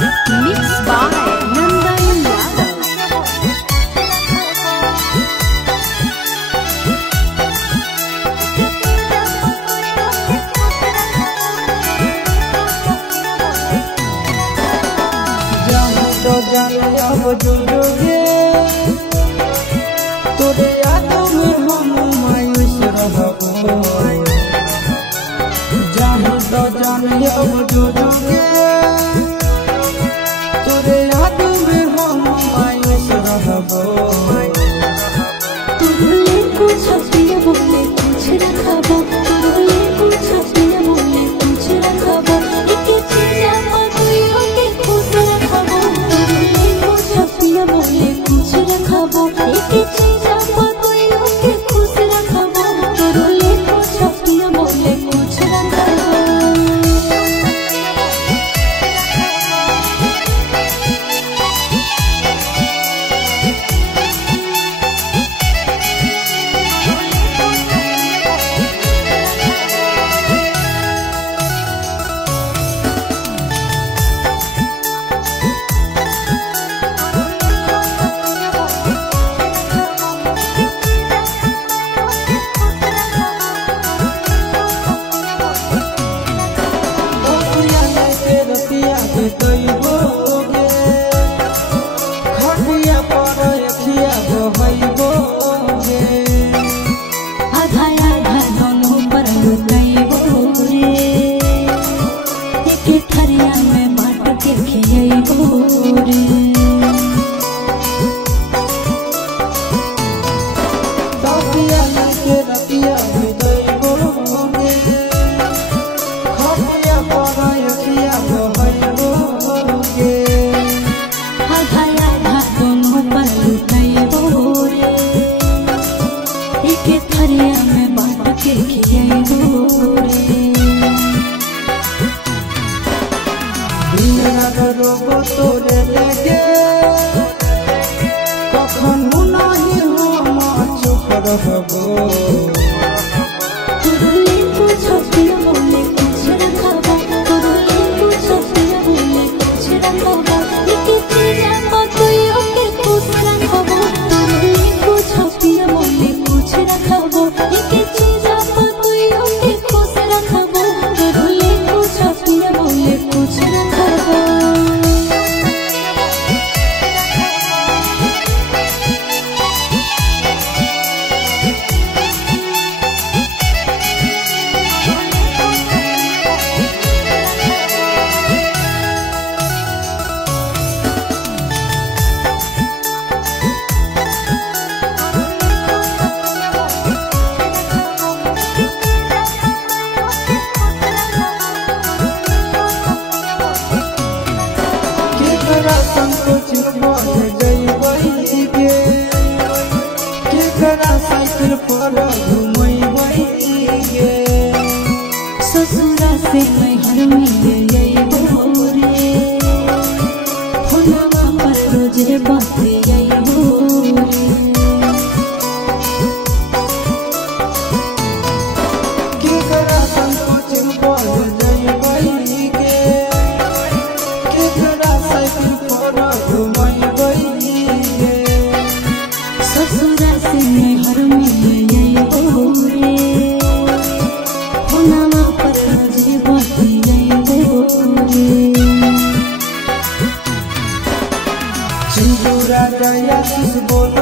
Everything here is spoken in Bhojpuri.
Mixed by Nandan Yadav. जहाँ तो जाने अब जुड़ोगे तोरे यादों में हम मायूस रहबो। जहाँ तो जाने अब जुड़ोगे तोरे यादों में हम मायूस रहबो। तुरले कुछ पिया बोले कुछ रखबो, तुरले कुछ पिया बोले कुछ रखबो, एक चीजा पतुयो के खुश रखबो। तुरले कुछ पिया बोले कुछ रखबो, एक चीजा पतुयो के खुश रखबो। तुरले कुछ पिया बोले कुछ रखबो। तोरे लगे कखनो नहीं हम चुप रहबो। तुरले कुछ पिया बोले कुछ रखबो, तुरले कुछ पिया बोले कुछ रखबो, एक चीजा पतुयो के खुश रखबो। तुरले कुछ पिया बोले कुछ रखबो, एक चीजा पतुयो के खुश रखबो। तुरले कुछ पिया बोले कुछ रखबो। संकोच बढ़ जइबई के केकरा साइकिल पर घुमई गे। ससुरा से नैहर में अइबो रे, फोनवा पर रोजे बतियाइबो रे। केकरा संकोच बढ़ जइबई के केकरा साइकिल पर घुमई गे। ससुरा से नैहर में अइबो रे, फोनवा पर रोजे बतियाइबो रे। सिंदूरा दया बोल